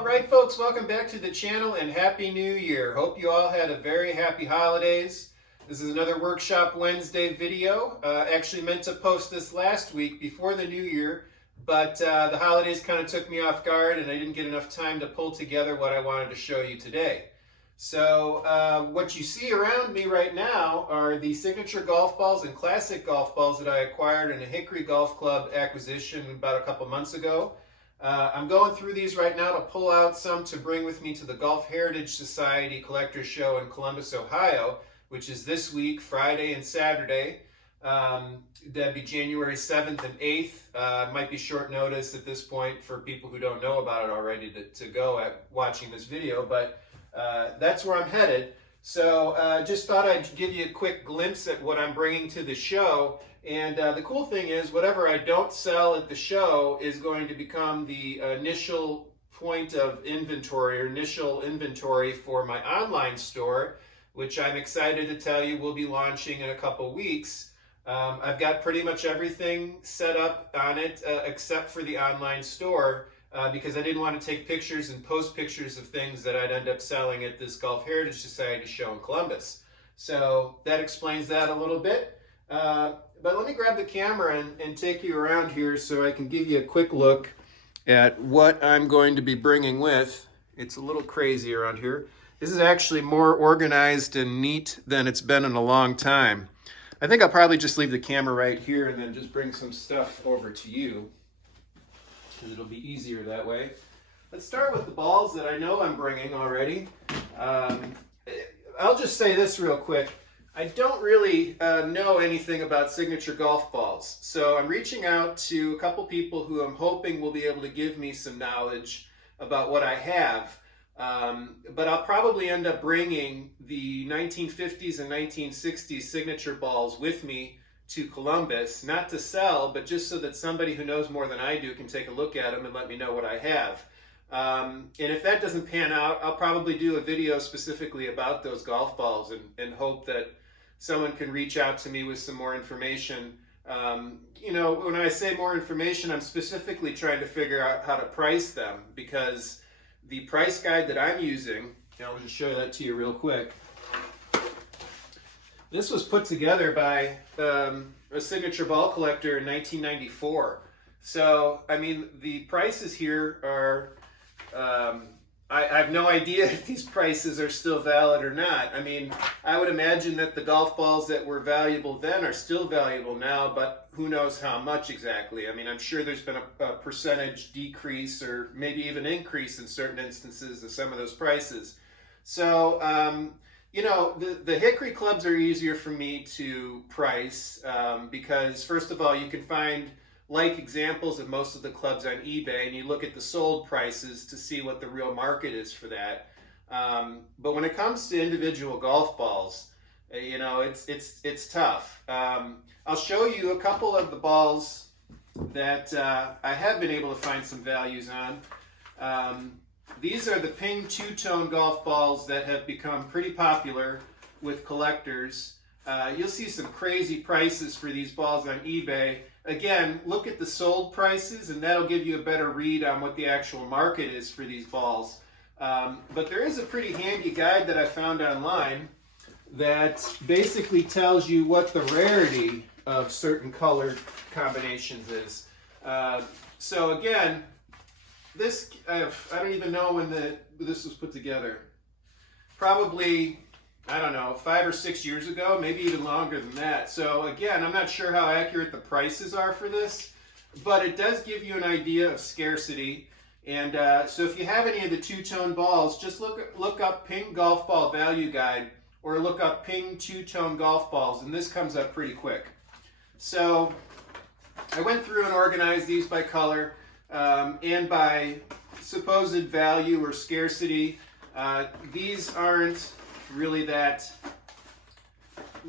All right, folks, welcome back to the channel and Happy New Year. Hope you all had a very happy holidays. This is another Workshop Wednesday video. Actually meant to post this last week before the new year, but the holidays kind of took me off guard and I didn't get enough time to pull together what I wanted to show you today. So what you see around me right now are the signature golf balls and classic golf balls that I acquired in a Hickory Golf Club acquisition about a couple months ago. I'm going through these right now to pull out some to bring with me to the Golf Heritage Society Collector Show in Columbus, Ohio, which is this week, Friday and Saturday. That'd be January 7th and 8th. It might be short notice at this point for people who don't know about it already to go at watching this video, but that's where I'm headed. So just thought I'd give you a quick glimpse at what I'm bringing to the show. And the cool thing is, whatever I don't sell at the show is going to become the initial point of inventory or initial inventory for my online store, which I'm excited to tell you will be launching in a couple weeks. I've got pretty much everything set up on it except for the online store because I didn't want to take pictures and post pictures of things that I'd end up selling at this Golf Heritage Society show in Columbus. So that explains that a little bit. But let me grab the camera and take you around here so I can give you a quick look at what I'm going to be bringing with. It's a little crazy around here. This is actually more organized and neat than it's been in a long time. I think I'll probably just leave the camera right here and then just bring some stuff over to you, because it'll be easier that way. Let's start with the balls that I know I'm bringing already. I'll just say this real quick. I don't really know anything about signature golf balls, so I'm reaching out to a couple people who I'm hoping will be able to give me some knowledge about what I have. But I'll probably end up bringing the 1950s and 1960s signature balls with me to Columbus, not to sell, but just so that somebody who knows more than I do can take a look at them and let me know what I have. And if that doesn't pan out, I'll probably do a video specifically about those golf balls and hope that someone can reach out to me with some more information. You know, when I say more information, I'm specifically trying to figure out how to price them, because the price guide that I'm using, and I'll just show that to you real quick. This was put together by a signature ball collector in 1994. So, I mean, the prices here are, I have no idea if these prices are still valid or not. I mean, I would imagine that the golf balls that were valuable then are still valuable now, but who knows how much exactly. I mean, I'm sure there's been a percentage decrease or maybe even increase in certain instances of some of those prices. So, you know, the Hickory clubs are easier for me to price because, first of all, you can find like examples of most of the clubs on eBay, and you look at the sold prices to see what the real market is for that. But when it comes to individual golf balls, you know, it's tough. I'll show you a couple of the balls that I have been able to find some values on. These are the ping two-tone golf balls that have become pretty popular with collectors. You'll see some crazy prices for these balls on eBay. Again, look at the sold prices and that'll give you a better read on what the actual market is for these balls. But there is a pretty handy guide that I found online that basically tells you what the rarity of certain color combinations is. So again, this, I don't even know when this was put together. Probably, I don't know, 5 or 6 years ago, maybe even longer than that. So again, I'm not sure how accurate the prices are for this, but it does give you an idea of scarcity. And so if you have any of the two-tone balls, just look up Ping Golf Ball Value Guide or look up Ping two-tone golf balls, and this comes up pretty quick. So I went through and organized these by color and by supposed value or scarcity. These aren't really that,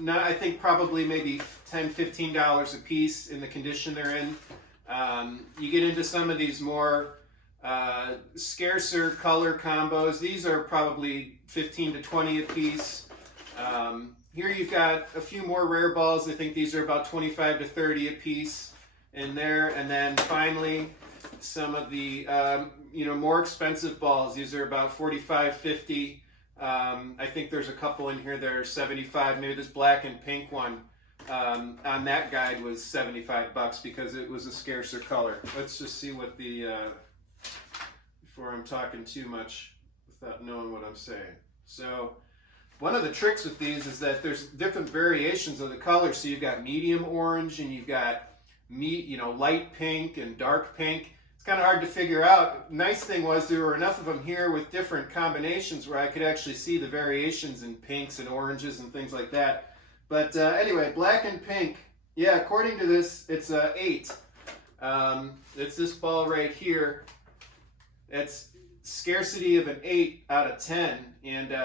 I think probably maybe $10, $15 a piece in the condition they're in. You get into some of these more scarcer color combos. These are probably 15 to 20 a piece. Here you've got a few more rare balls. I think these are about 25 to 30 a piece in there. And then finally, some of the more expensive balls. These are about 45, 50. I think there's a couple in here that are 75. Maybe this black and pink one on that guide was $75 because it was a scarcer color. Let's just see what the, before I'm talking too much without knowing what I'm saying. So one of the tricks with these is that there's different variations of the color. So you've got medium orange and you've got light pink and dark pink. It's kind of hard to figure out. Nice thing was there were enough of them here with different combinations where I could actually see the variations in pinks and oranges and things like that. But anyway, black and pink, yeah, according to this, it's 8. It's this ball right here. It's scarcity of an 8 out of 10, and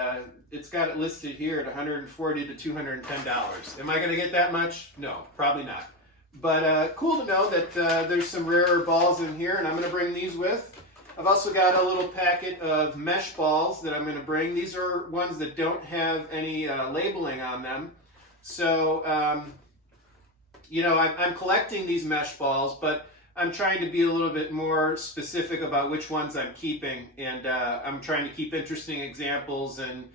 it's got it listed here at $140 to $210. Am I going to get that much? No, probably not. But cool to know that there's some rarer balls in here, and I'm going to bring these with. I've also got a little packet of mesh balls that I'm going to bring. These are ones that don't have any labeling on them. So, I'm collecting these mesh balls, but I'm trying to be a little bit more specific about which ones I'm keeping. And I'm trying to keep interesting examples and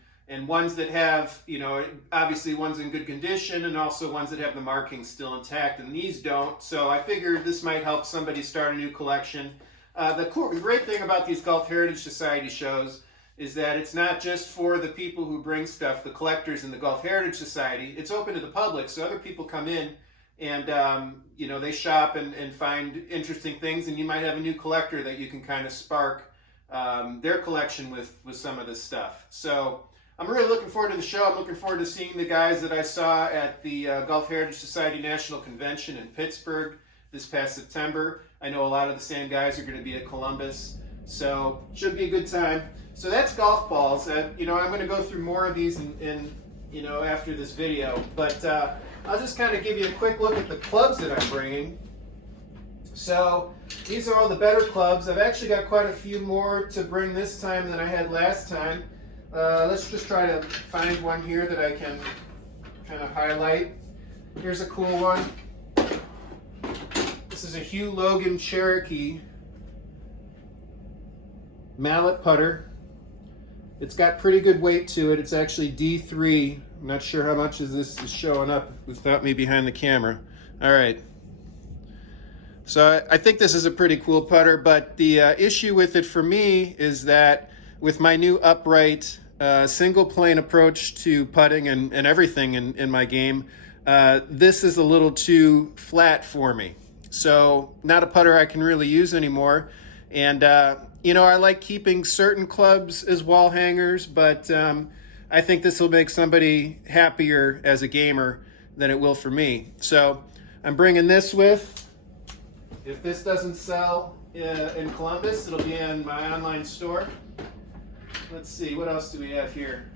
ones that have, obviously ones in good condition and also ones that have the markings still intact, and these don't. So I figured this might help somebody start a new collection. The great thing about these Golf Heritage Society shows is that it's not just for the people who bring stuff, the collectors in the Golf Heritage Society. It's open to the public, so other people come in and they shop and find interesting things, and you might have a new collector that you can kind of spark their collection with some of this stuff. So I'm really looking forward to the show. I'm looking forward to seeing the guys that I saw at the Golf Heritage Society National Convention in Pittsburgh this past September. I know a lot of the same guys are going to be at Columbus, so should be a good time. So that's golf balls. I'm going to go through more of these after this video, but I'll just kind of give you a quick look at the clubs that I'm bringing. So these are all the better clubs. I've actually got quite a few more to bring this time than I had last time. Let's just try to find one here that I can kind of highlight. Here's a cool one. This is a Hugh Logan Cherokee mallet putter. It's got pretty good weight to it. It's actually D3. I'm not sure how much of this is showing up without me behind the camera. All right. So I think this is a pretty cool putter, but the issue with it for me is that with my new upright single plane approach to putting and everything in my game, this is a little too flat for me. So not a putter I can really use anymore. And I like keeping certain clubs as wall hangers, but I think this will make somebody happier as a gamer than it will for me. So I'm bringing this with. If this doesn't sell in Columbus, it'll be in my online store. Let's see, what else do we have here?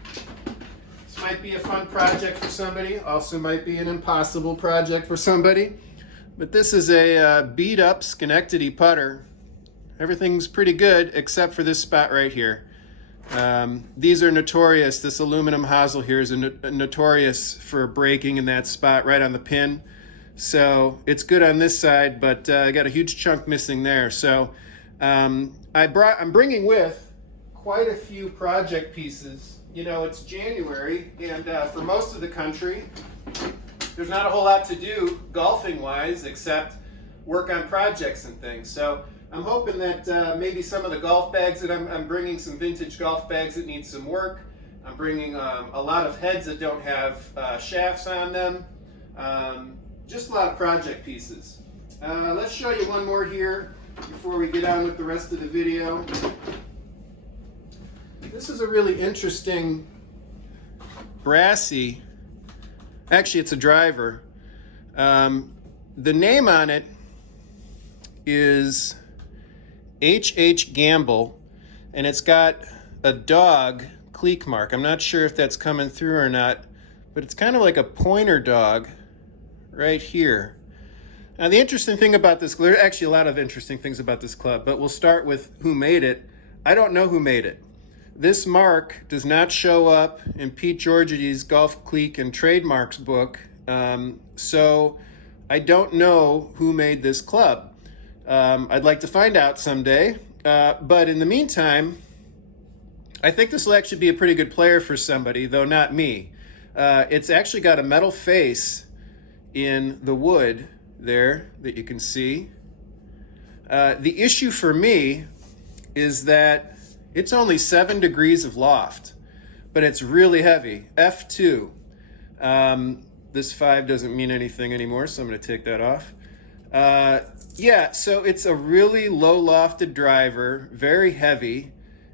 This might be a fun project for somebody, also might be an impossible project for somebody. But this is a beat up Schenectady putter. Everything's pretty good except for this spot right here. These are notorious. This aluminum hosel here is notorious for breaking in that spot right on the pin. So it's good on this side, but I got a huge chunk missing there. So I'm bringing with quite a few project pieces. It's January, and for most of the country, there's not a whole lot to do golfing-wise except work on projects and things. So I'm hoping that maybe some of the golf bags that I'm bringing, some vintage golf bags that need some work. I'm bringing a lot of heads that don't have shafts on them. Just a lot of project pieces. Let's show you one more here before we get on with the rest of the video. This is a really interesting brassy, actually it's a driver. The name on it is H.H. Gamble, and it's got a dog cleek mark. I'm not sure if that's coming through or not, but it's kind of like a pointer dog right here. Now the interesting thing about this, there are actually a lot of interesting things about this club, but we'll start with who made it. I don't know who made it. This mark does not show up in Pete Georgity's Golf Cleek and Trademarks book, so I don't know who made this club. I'd like to find out someday. But in the meantime, I think this will actually be a pretty good player for somebody, though not me. It's actually got a metal face in the wood there that you can see. The issue for me is that it's only 7 degrees of loft, but it's really heavy. F2. This 5 doesn't mean anything anymore, so I'm going to take that off. Yeah, so it's a really low lofted driver, very heavy,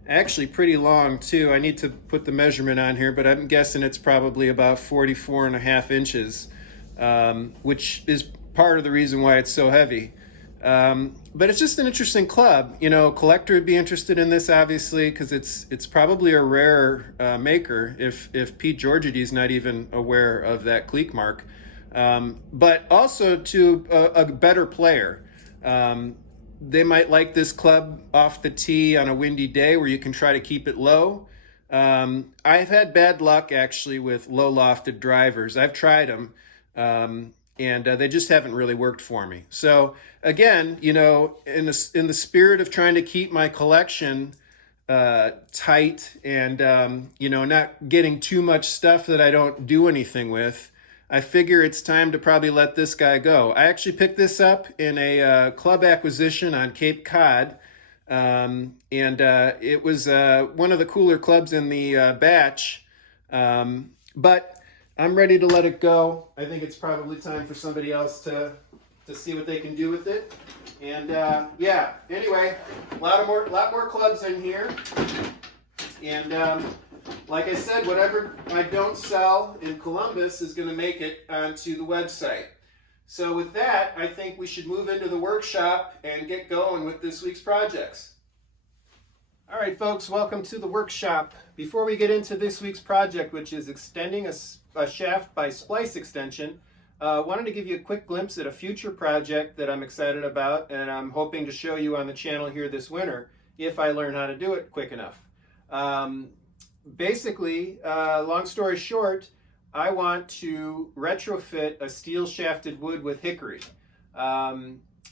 actually pretty long too. I need to put the measurement on here, but I'm guessing it's probably about 44.5 inches, which is part of the reason why it's so heavy. But it's just an interesting club. You know, collector would be interested in this, obviously, because it's probably a rare maker if Pete Georgides not even aware of that cleek mark. But also to a better player. They might like this club off the tee on a windy day where you can try to keep it low. I've had bad luck actually with low lofted drivers. I've tried them. And they just haven't really worked for me. So again, you know, in the spirit of trying to keep my collection tight and you know, not getting too much stuff that I don't do anything with, I figure it's time to probably let this guy go. I actually picked this up in a club acquisition on Cape Cod, and it was one of the cooler clubs in the batch, but I'm ready to let it go. I think it's probably time for somebody else to see what they can do with it. And yeah, anyway, a lot more clubs in here. And like I said, whatever I don't sell in Columbus is going to make it onto the website. So with that, I think we should move into the workshop and get going with this week's projects. All right, folks, welcome to the workshop. Before we get into this week's project, which is extending a shaft by splice extension, wanted to give you a quick glimpse at a future project that I'm excited about and I'm hoping to show you on the channel here this winter if I learn how to do it quick enough. Basically, long story short, I want to retrofit a steel shafted wood with hickory.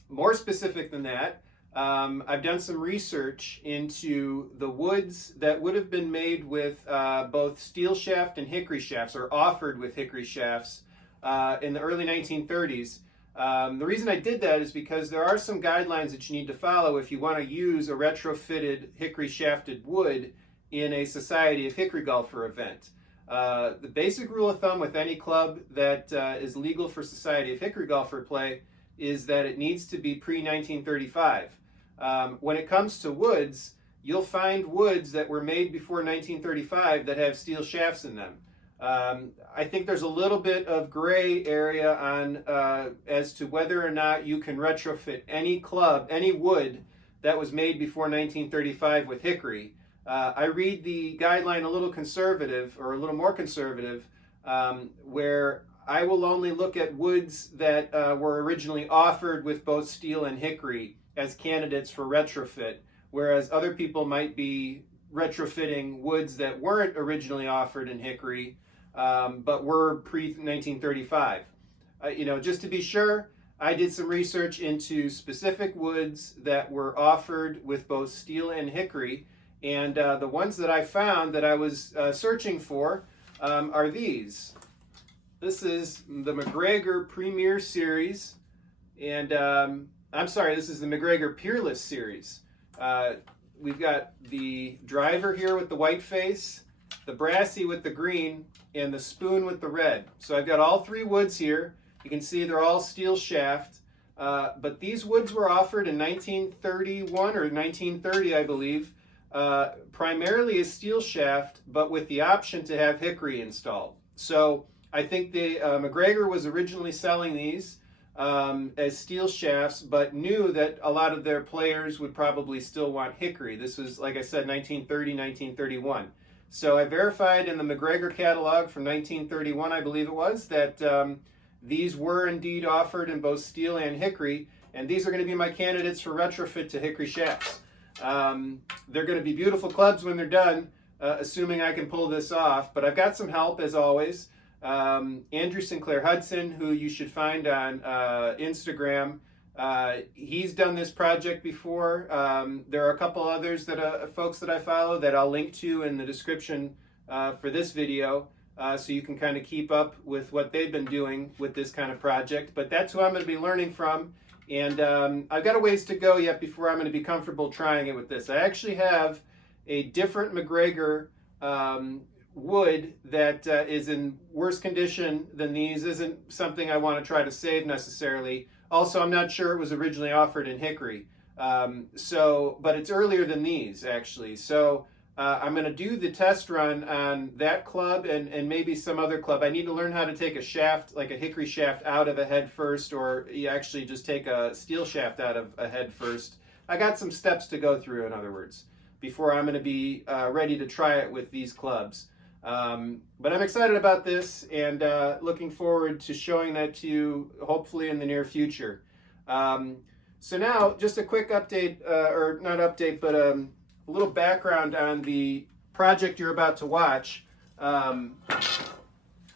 More specific than that, I've done some research into the woods that would have been made with both steel shaft and hickory shafts, or offered with hickory shafts in the early 1930s. The reason I did that is because there are some guidelines that you need to follow if you want to use a retrofitted hickory shafted wood in a Society of Hickory Golfer event. The basic rule of thumb with any club that is legal for Society of Hickory Golfer play is that it needs to be pre-1935. When it comes to woods, you'll find woods that were made before 1935 that have steel shafts in them. I think there's a little bit of gray area on as to whether or not you can retrofit any wood that was made before 1935 with hickory. I read the guideline a little conservative, or a little more conservative, where I will only look at woods that were originally offered with both steel and hickory as candidates for retrofit, whereas other people might be retrofitting woods that weren't originally offered in hickory, but were pre-1935. You know, just to be sure, I did some research into specific woods that were offered with both steel and hickory, and the ones that I found that I was searching for are these. This is the McGregor Premier Series, and I'm sorry, this is the McGregor Peerless Series. We've got the driver here with the white face, the brassy with the green, and the spoon with the red. So I've got all three woods here. You can see they're all steel shaft, but these woods were offered in 1931 or 1930, I believe, primarily as steel shaft, but with the option to have hickory installed. So I think McGregor was originally selling these as steel shafts, but knew that a lot of their players would probably still want hickory. This was, like I said, 1930, 1931. So I verified in the McGregor catalog from 1931, I believe it was, that these were indeed offered in both steel and hickory, and these are going to be my candidates for retrofit to hickory shafts. They're going to be beautiful clubs when they're done, assuming I can pull this off, but I've got some help as always. Andrew Sinclair Hudson, who you should find on Instagram. He's done this project before. There are a couple others that folks that I follow that I'll link to in the description for this video, so you can kind of keep up with what they've been doing with this kind of project. But that's who I'm going to be learning from, and I've got a ways to go yet before I'm going to be comfortable trying it with this. I actually have a different McGregor wood that is in worse condition than these. Isn't something I want to try to save necessarily. Also, I'm not sure it was originally offered in hickory, but it's earlier than these actually. So I'm going to do the test run on that club and maybe some other club. I need to learn how to take a shaft, like a hickory shaft, out of a head first, or you actually just take a steel shaft out of a head first. I got some steps to go through, in other words, before I'm going to be ready to try it with these clubs. But I'm excited about this and looking forward to showing that to you hopefully in the near future. So now just a quick update, or not update, but a little background on the project you're about to watch. I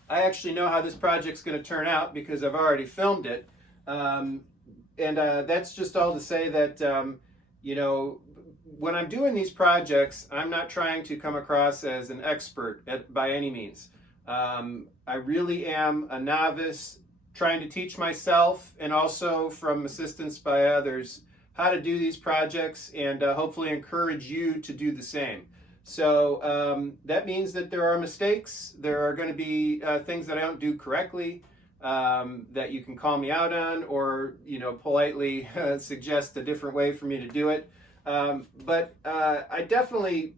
actually know how this project's going to turn out because I've already filmed it. And that's just all to say that, you know, when I'm doing these projects, I'm not trying to come across as an expert by any means. I really am a novice trying to teach myself and also from assistance by others how to do these projects, and hopefully encourage you to do the same. So that means that there are mistakes. There are going to be things that I don't do correctly that you can call me out on, or politely suggest a different way for me to do it. But I definitely,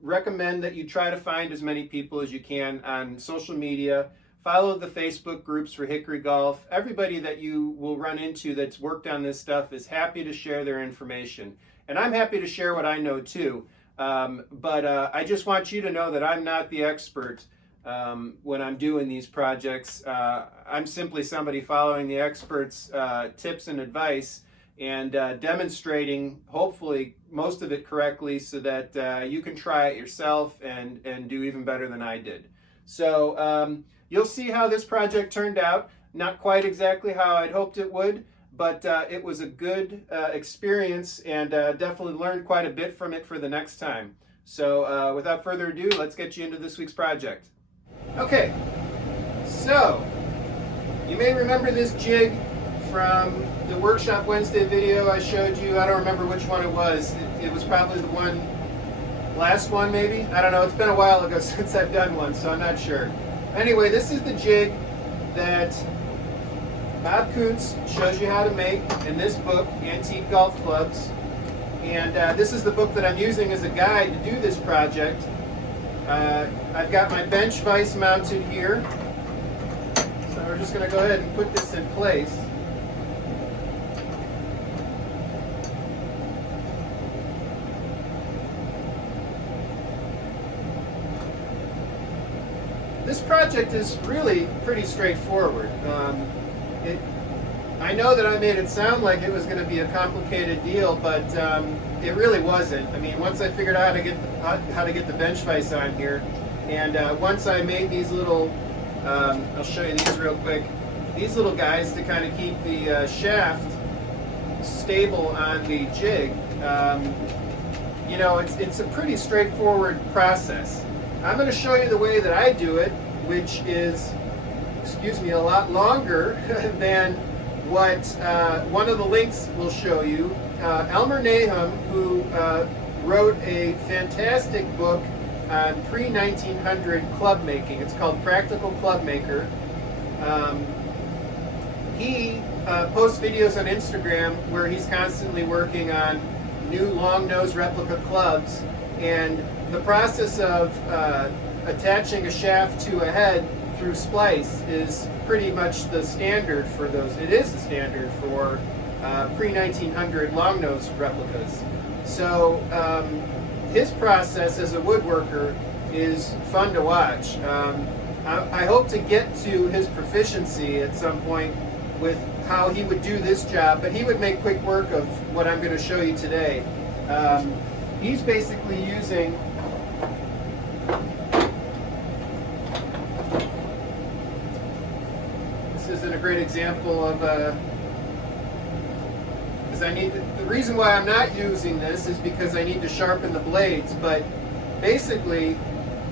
recommend that you try to find as many people as you can on social media. Follow the Facebook groups for Hickory Golf. Everybody that you will run into that's worked on this stuff is happy to share their information. And I'm happy to share what I know too. But I just want you to know that I'm not the expert when I'm doing these projects. I'm simply somebody following the experts' tips and advice, and demonstrating, hopefully, most of it correctly so that you can try it yourself and do even better than I did. So you'll see how this project turned out. Not quite exactly how I'd hoped it would, but it was a good experience, and definitely learned quite a bit from it for the next time. So without further ado, let's get you into this week's project. Okay, so you may remember this jig from the Workshop Wednesday video I showed you. I don't remember which one it was. It was probably the one, last one maybe? I don't know, it's been a while ago since I've done one, so I'm not sure. Anyway, this is the jig that Bob Kuntz shows you how to make in this book, Antique Golf Clubs. And this is the book that I'm using as a guide to do this project. I've got my bench vise mounted here. So we're just going to go ahead and put this in place. This project is really pretty straightforward. I know that I made it sound like it was going to be a complicated deal, but it really wasn't. I mean, once I figured out how to get the bench vise on here, and once I made these little, I'll show you these real quick, these little guys to kind of keep the shaft stable on the jig, it's a pretty straightforward process. I'm going to show you the way that I do it, which is, a lot longer than what one of the links will show you. Elmer Nahum, who wrote a fantastic book on pre-1900 club making. It's called Practical Clubmaker. He posts videos on Instagram where he's constantly working on new long nose replica clubs, and the process of attaching a shaft to a head through Splice is pretty much the standard for those. It is the standard for pre-1900 long nose replicas. So his process as a woodworker is fun to watch. I hope to get to his proficiency at some point with how he would do this job, but he would make quick work of what I'm going to show you today. He's basically using this isn't a great example of because I need the reason why I'm not using this is because I need to sharpen the blades. But basically,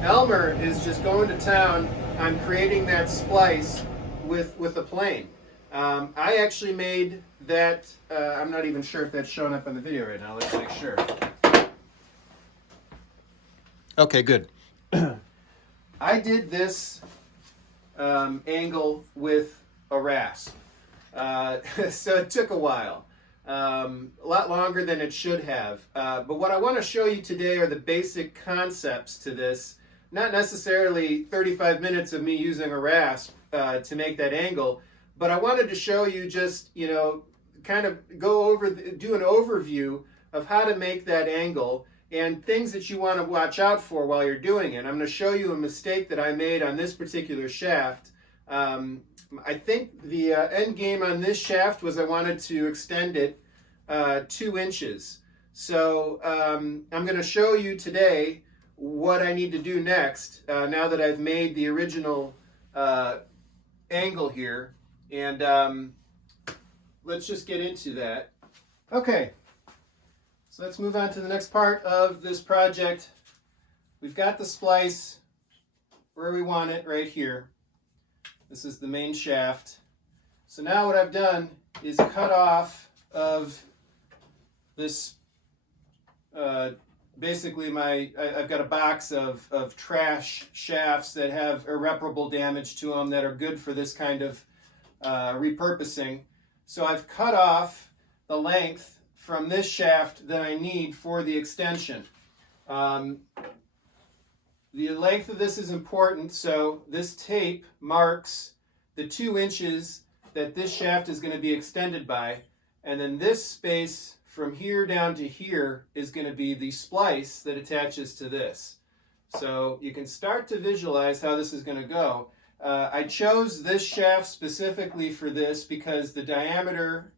Elmer is just going to town on creating that splice with a plane. I actually made that. I'm not even sure if that's showing up on the video right now. Let's make sure. Okay, good. I did this angle with a rasp. So it took a while. A lot longer than it should have. But what I want to show you today are the basic concepts to this. Not necessarily 35 minutes of me using a rasp to make that angle, but I wanted to show you just, you know, kind of go over, do an overview of how to make that angle and things that you want to watch out for while you're doing it. I'm going to show you a mistake that I made on this particular shaft. I think the end game on this shaft was I wanted to extend it 2 inches. So I'm going to show you today what I need to do next now that I've made the original angle here. And let's just get into that. Okay, so let's move on to the next part of this project. We've got the splice where we want it right here. This is the main shaft. So now what I've done is cut off of this, basically I've got a box of trash shafts that have irreparable damage to them that are good for this kind of repurposing. So I've cut off the length from this shaft that I need for the extension. The length of this is important, so this tape marks the 2 inches that this shaft is going to be extended by, and then this space from here down to here is going to be the splice that attaches to this. So you can start to visualize how this is going to go. I chose this shaft specifically for this because the diameter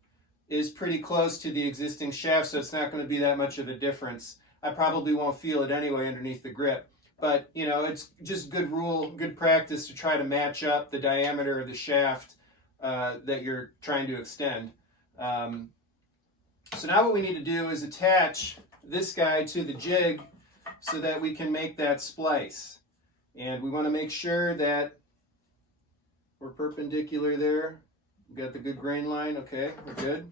is pretty close to the existing shaft, so it's not going to be that much of a difference. I probably won't feel it anyway underneath the grip. But, you know, it's just good practice to try to match up the diameter of the shaft that you're trying to extend. So now what we need to do is attach this guy to the jig so that we can make that splice. And we want to make sure that we're perpendicular there. We've got the good grain line. Okay, we're good.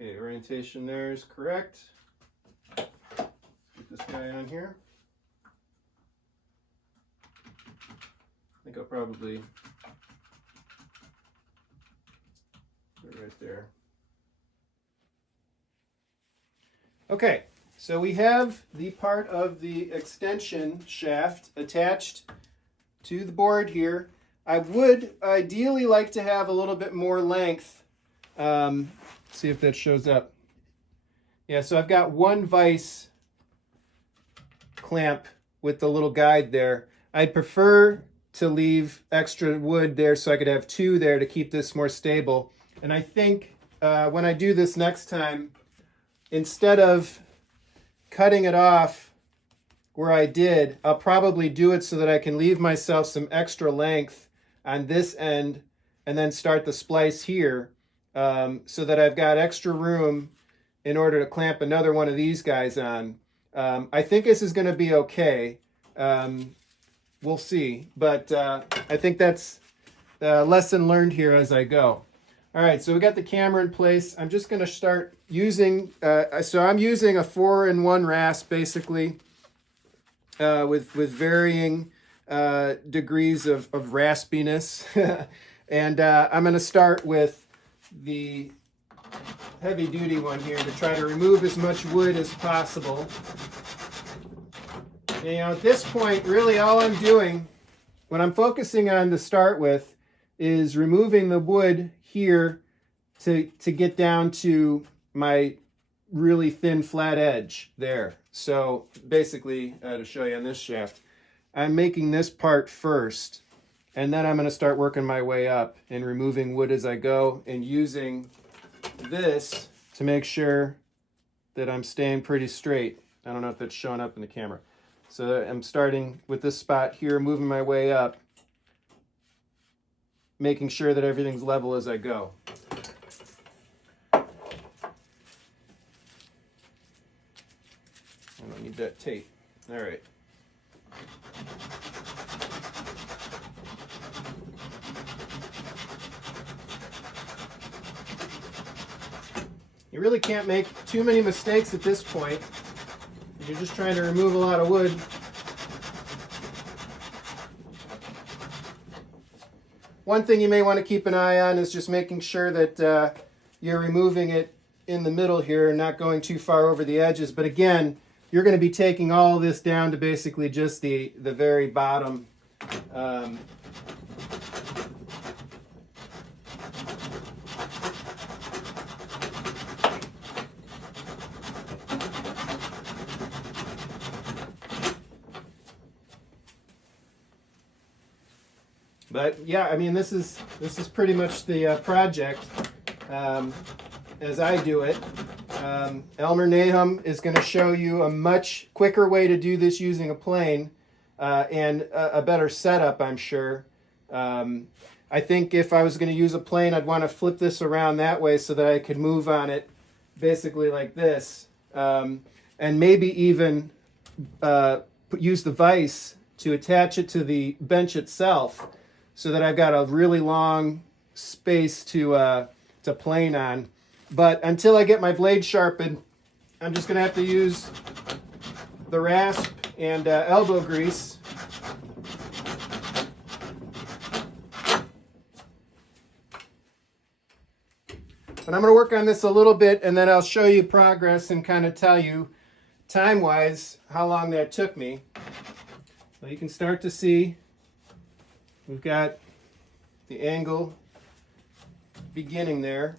Okay, orientation there is correct. Get this guy on here. I think I'll probably put it right there. Okay, so we have the part of the extension shaft attached to the board here. I would ideally like to have a little bit more length. See if that shows up. Yeah, so I've got 1 vise clamp with the little guide there. I'd prefer to leave extra wood there so I could have 2 there to keep this more stable. And I think when I do this next time, instead of cutting it off where I did, I'll probably do it so that I can leave myself some extra length on this end and then start the splice here so that I've got extra room in order to clamp another one of these guys on. I think this is going to be okay. We'll see, but I think that's a lesson learned here as I go. All right, so we got the camera in place. I'm just going to start using, so I'm using a 4-in-1 rasp basically with varying degrees of raspiness. And I'm going to start with the heavy duty one here to try to remove as much wood as possible. And, you know, at this point, really all I'm doing, what I'm focusing on to start with, is removing the wood here to get down to my really thin flat edge there. So basically, to show you on this shaft, I'm making this part first, and then I'm going to start working my way up and removing wood as I go and using this to make sure that I'm staying pretty straight. I don't know if that's showing up in the camera. So I'm starting with this spot here, moving my way up, making sure that everything's level as I go. need that tape. All right. You really can't make too many mistakes at this point. You're just trying to remove a lot of wood. One thing you may want to keep an eye on is just making sure that you're removing it in the middle here and not going too far over the edges. But again, you're going to be taking all this down to basically just the very bottom. But yeah, I mean, this is pretty much the project as I do it. Elmer Nahum is going to show you a much quicker way to do this using a plane and a better setup, I'm sure. I think if I was going to use a plane, I'd want to flip this around that way so that I could move on it basically like this, and maybe even use the vise to attach it to the bench itself, so that I've got a really long space to plane on. But until I get my blade sharpened, I'm just going to have to use the rasp and elbow grease. But I'm going to work on this a little bit, and then I'll show you progress and kind of tell you time-wise how long that took me. So you can start to see we've got the angle beginning there.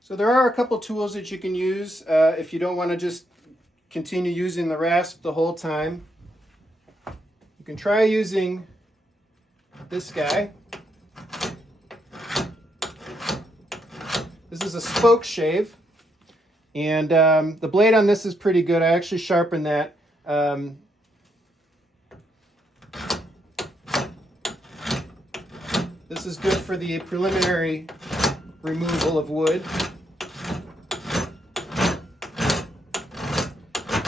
So there are a couple tools that you can use if you don't want to just continue using the rasp the whole time. You can try using this guy. This is a spoke shave, and the blade on this is pretty good. I actually sharpened that. This is good for the preliminary removal of wood.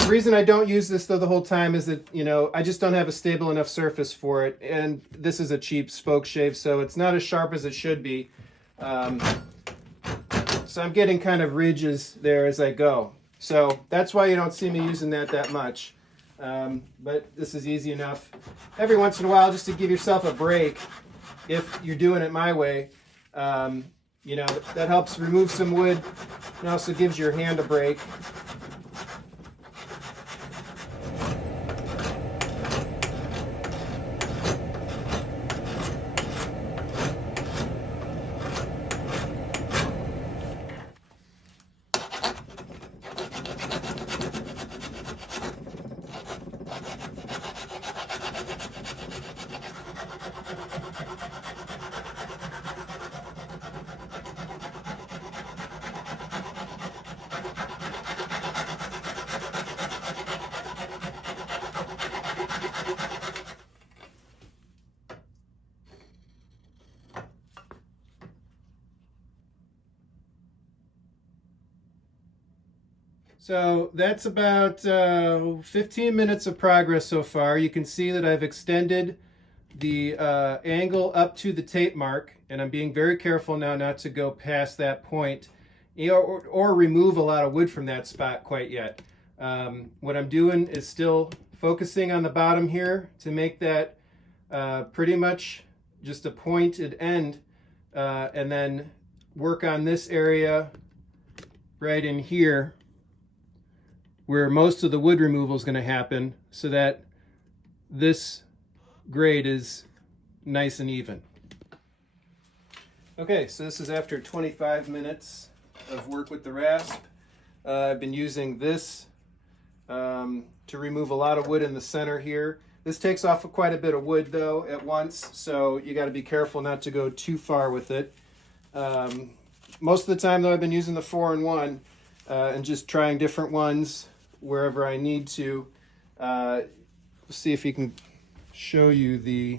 The reason I don't use this though the whole time is that, you know, I just don't have a stable enough surface for it, and this is a cheap spoke shave, so it's not as sharp as it should be. So I'm getting kind of ridges there as I go. So that's why you don't see me using that much. But this is easy enough. Every once in a while, just to give yourself a break, if you're doing it my way, you know, that helps remove some wood and also gives your hand a break. So that's about 15 minutes of progress so far. You can see that I've extended the angle up to the tape mark, and I'm being very careful now not to go past that point, or remove a lot of wood from that spot quite yet. What I'm doing is still focusing on the bottom here to make that pretty much just a pointed end, and then work on this area right in here where most of the wood removal is going to happen, so that this grade is nice and even. Okay, so this is after 25 minutes of work with the rasp. I've been using this to remove a lot of wood in the center here. This takes off quite a bit of wood though at once, so you got to be careful not to go too far with it. Most of the time though, I've been using the 4-in-1 and just trying different ones wherever I need to. See if he can show you the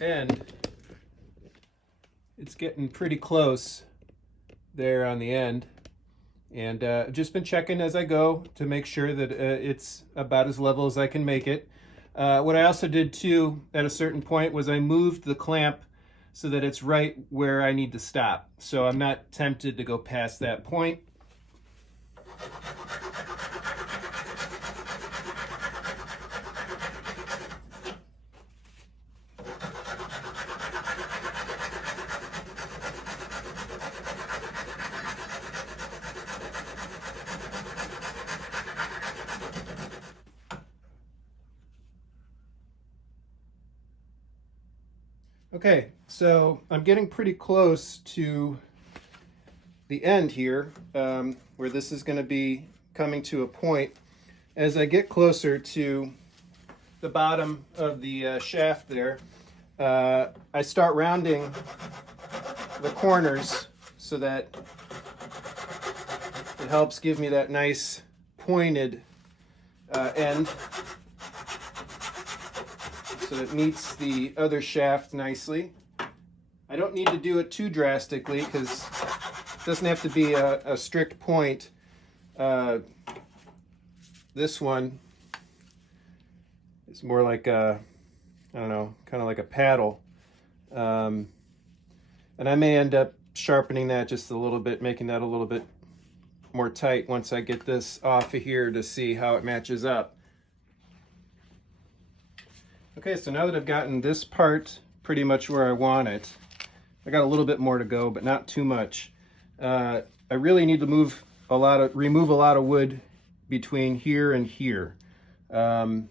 end. It's getting pretty close there on the end. And I've just been checking as I go to make sure that it's about as level as I can make it. What I also did too at a certain point was I moved the clamp so that it's right where I need to stop. So I'm not tempted to go past that point. Okay, so I'm getting pretty close to the end here, where this is going to be coming to a point. As I get closer to the bottom of the shaft there, I start rounding the corners so that it helps give me that nice pointed end, so it meets the other shaft nicely. I don't need to do it too drastically because it doesn't have to be a strict point. This one is more like a, I don't know, kind of like a paddle. And I may end up sharpening that just a little bit, making that a little bit more tight once I get this off of here to see how it matches up. Okay, so now that I've gotten this part pretty much where I want it, I got a little bit more to go, but not too much. I really need to remove a lot of wood between here and here. Not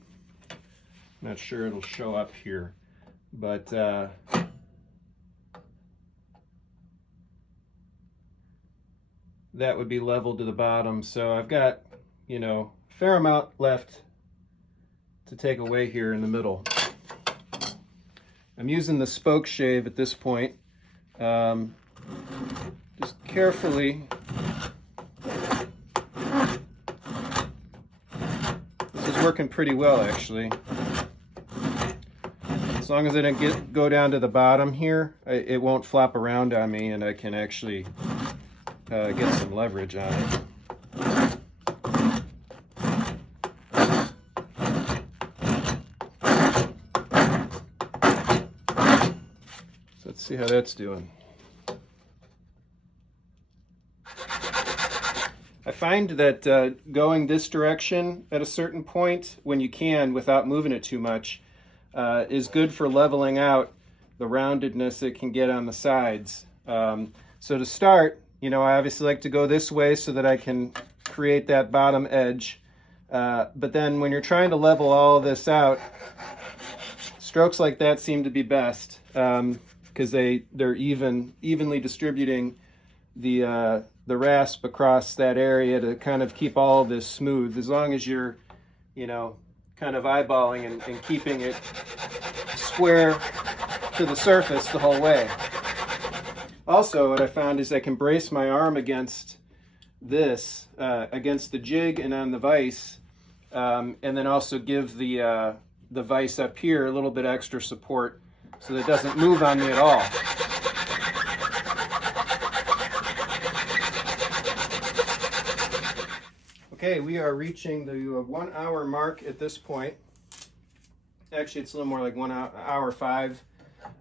sure it'll show up here, but that would be level to the bottom. So I've got, you know, a fair amount left to take away here in the middle. I'm using the spoke shave at this point. Just carefully. This is working pretty well actually. As long as I don't go down to the bottom here, it won't flop around on me and I can actually get some leverage on it. Let's see how that's doing. I find that going this direction at a certain point, when you can, without moving it too much, is good for leveling out the roundedness it can get on the sides. So to start, you know, I obviously like to go this way so that I can create that bottom edge. But then when you're trying to level all of this out, strokes like that seem to be best. Because they're evenly distributing the rasp across that area to kind of keep all of this smooth, as long as you're, you know, kind of eyeballing and keeping it square to the surface the whole way. Also, what I found is I can brace my arm against this, against the jig and on the vise, and then also give the vise up here a little bit extra support so that it doesn't move on me at all. Okay, we are reaching the 1 hour mark at this point. Actually, it's a little more like 1 hour 5.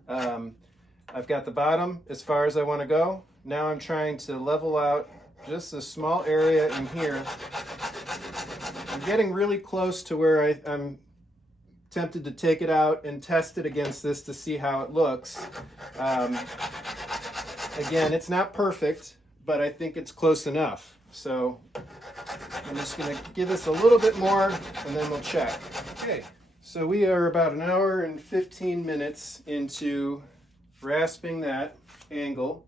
I've got the bottom as far as I want to go. Now I'm trying to level out just a small area in here. I'm getting really close to where I'm tempted to take it out and test it against this to see how it looks. Again, it's not perfect, but I think it's close enough. So I'm just going to give this a little bit more and then we'll check. Okay, so we are about 1 hour and 15 minutes into rasping that angle.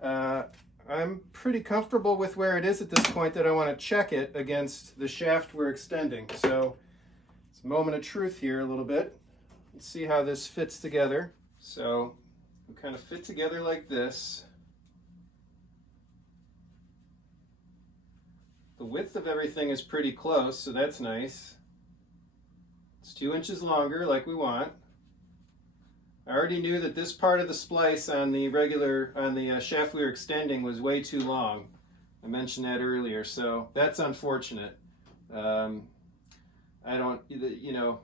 I'm pretty comfortable with where it is at this point that I want to check it against the shaft we're extending. So It's a moment of truth here a little bit. Let's see how this fits together. So we kind of fit together like this. The width of everything is pretty close, so that's nice. It's 2 inches longer like we want. I already knew that this part of the splice on the shaft we were extending was way too long. I mentioned that earlier, so that's unfortunate. I don't, you know,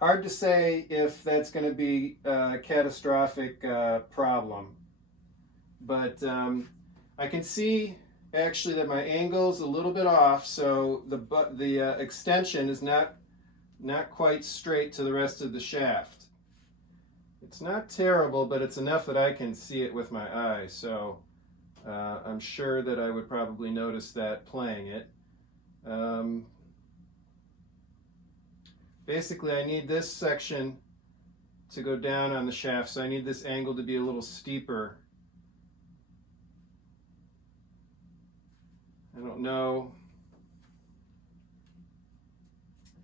hard to say if that's going to be a catastrophic problem. But I can see actually that my angle's a little bit off, so the extension is not quite straight to the rest of the shaft. It's not terrible, but it's enough that I can see it with my eye, so I'm sure that I would probably notice that playing it. Basically, I need this section to go down on the shaft, so I need this angle to be a little steeper. I don't know.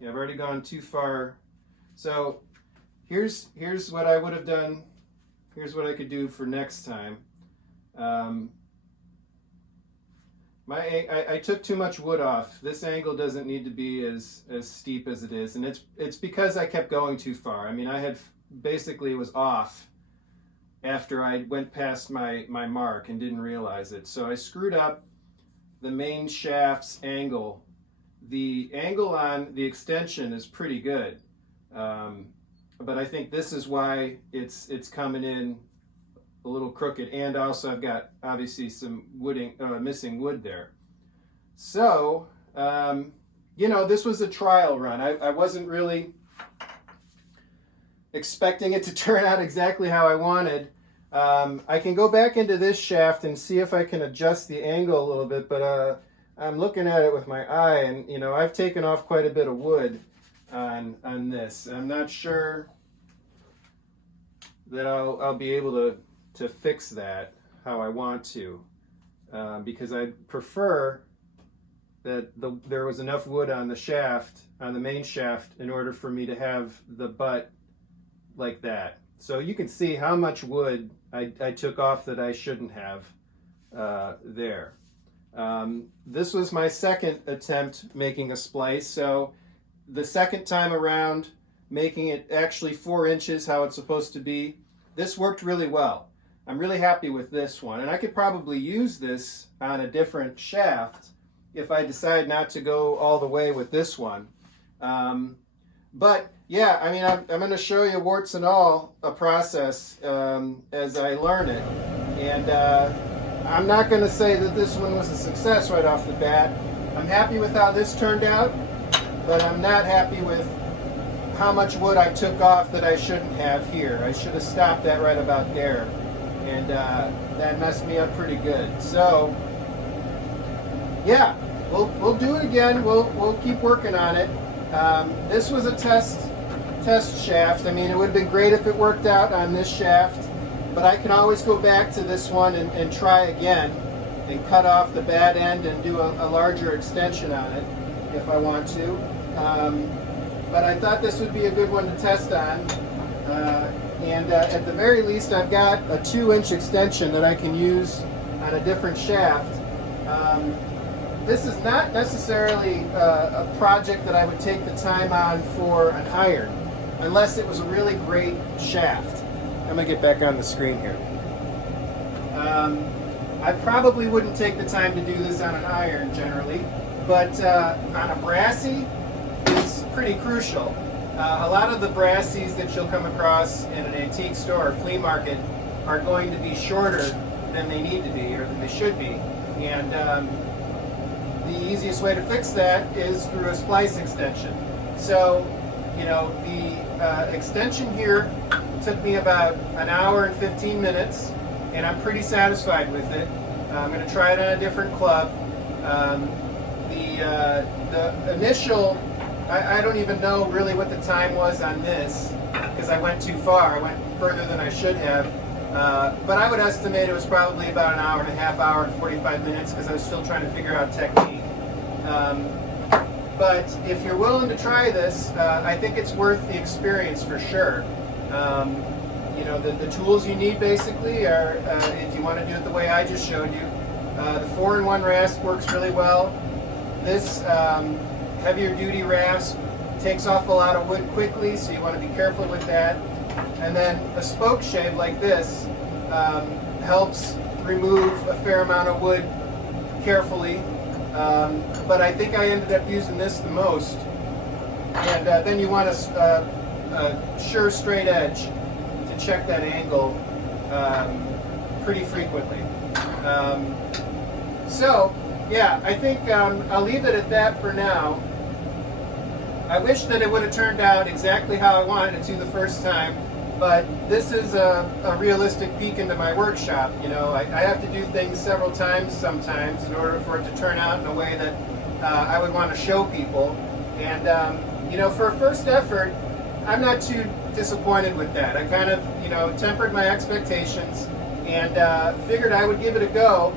Yeah, I've already gone too far. So here's what I would have done. Here's what I could do for next time. I took too much wood off. This angle doesn't need to be as steep as it is, and it's because I kept going too far. I mean, I had basically was off after I went past my mark and didn't realize it. So I screwed up the main shaft's angle. The angle on the extension is pretty good, but I think this is why it's coming in a little crooked, and also I've got obviously some missing wood there. So you know, this was a trial run. I wasn't really expecting it to turn out exactly how I wanted. I can go back into this shaft and see if I can adjust the angle a little bit, but I'm looking at it with my eye, and you know, I've taken off quite a bit of wood on this. I'm not sure that I'll be able to fix that how I want to, because I prefer that there was enough wood on the shaft, on the main shaft, in order for me to have the butt like that. So you can see how much wood I took off that I shouldn't have there. This was my second attempt making a splice, so the second time around, making it actually 4 inches how it's supposed to be, this worked really well. I'm really happy with this one, and I could probably use this on a different shaft if I decide not to go all the way with this one. But yeah, I mean, I'm going to show you warts and all a process as I learn it, and I'm not going to say that this one was a success right off the bat. I'm happy with how this turned out, but I'm not happy with how much wood I took off that I shouldn't have here. I should have stopped that right about there, and that messed me up pretty good. So yeah, we'll do it again. We'll keep working on it. This was a test shaft. I mean, it would have been great if it worked out on this shaft, but I can always go back to this one and try again and cut off the bad end and do a larger extension on it if I want to. But I thought this would be a good one to test on. And at the very least, I've got a 2-inch extension that I can use on a different shaft. This is not necessarily a project that I would take the time on for an iron, unless it was a really great shaft. I'm going to get back on the screen here. I probably wouldn't take the time to do this on an iron generally, but on a brassy, it's pretty crucial. A lot of the brassies that you'll come across in an antique store or flea market are going to be shorter than they need to be, or than they should be. And the easiest way to fix that is through a splice extension. So, you know, the extension here took me about an hour and 15 minutes, and I'm pretty satisfied with it. I'm going to try it on a different club. The initial, I don't even know really what the time was on this, because I went too far. I went further than I should have. But I would estimate it was probably about an hour and a half, hour and 45 minutes, because I was still trying to figure out technique. but if you're willing to try this, I think it's worth the experience for sure. You know, the tools you need basically are, if you want to do it the way I just showed you, the 4-in-1 rasp works really well. This heavier duty rasp takes off a lot of wood quickly, so you want to be careful with that. And then a spoke shave like this helps remove a fair amount of wood carefully. But I think I ended up using this the most. And then you want a sure straight edge to check that angle pretty frequently. So yeah, I think I'll leave it at that for now. I wish that it would have turned out exactly how I wanted it to the first time, but this is a realistic peek into my workshop. You know, I have to do things several times sometimes in order for it to turn out in a way that I would want to show people. And you know, for a first effort, I'm not too disappointed with that. I kind of, you know, tempered my expectations and figured I would give it a go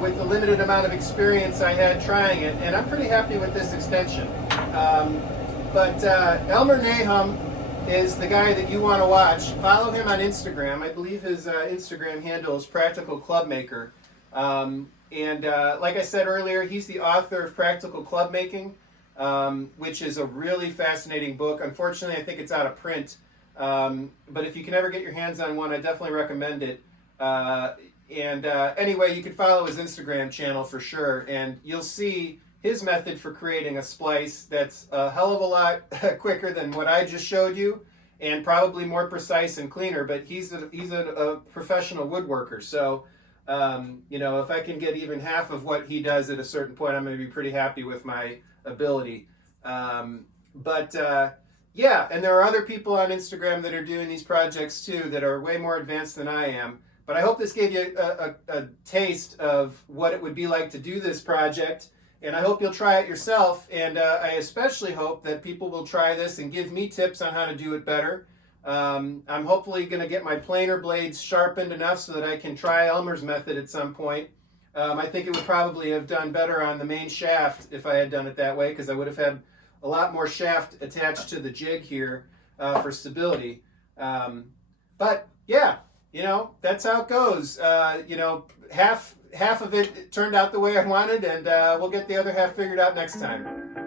with the limited amount of experience I had trying it, and I'm pretty happy with this extension. But Elmer Nahum is the guy that you want to watch. Follow him on Instagram. I believe his Instagram handle is Practical Clubmaker. And like I said earlier, he's the author of Practical Clubmaking, which is a really fascinating book. Unfortunately, I think it's out of print. But if you can ever get your hands on one, I definitely recommend it. Anyway, you can follow his Instagram channel for sure, and you'll see his method for creating a splice that's a hell of a lot quicker than what I just showed you, and probably more precise and cleaner. But he's a professional woodworker, so you know, if I can get even half of what he does at a certain point, I'm going to be pretty happy with my ability. Yeah, and there are other people on Instagram that are doing these projects too that are way more advanced than I am. But I hope this gave you a taste of what it would be like to do this project. And I hope you'll try it yourself. And I especially hope that people will try this and give me tips on how to do it better. I'm hopefully going to get my planer blades sharpened enough so that I can try Elmer's method at some point. I think it would probably have done better on the main shaft if I had done it that way, because I would have had a lot more shaft attached to the jig here for stability. But yeah, you know, that's how it goes. You know, half of it turned out the way I wanted, and we'll get the other half figured out next time.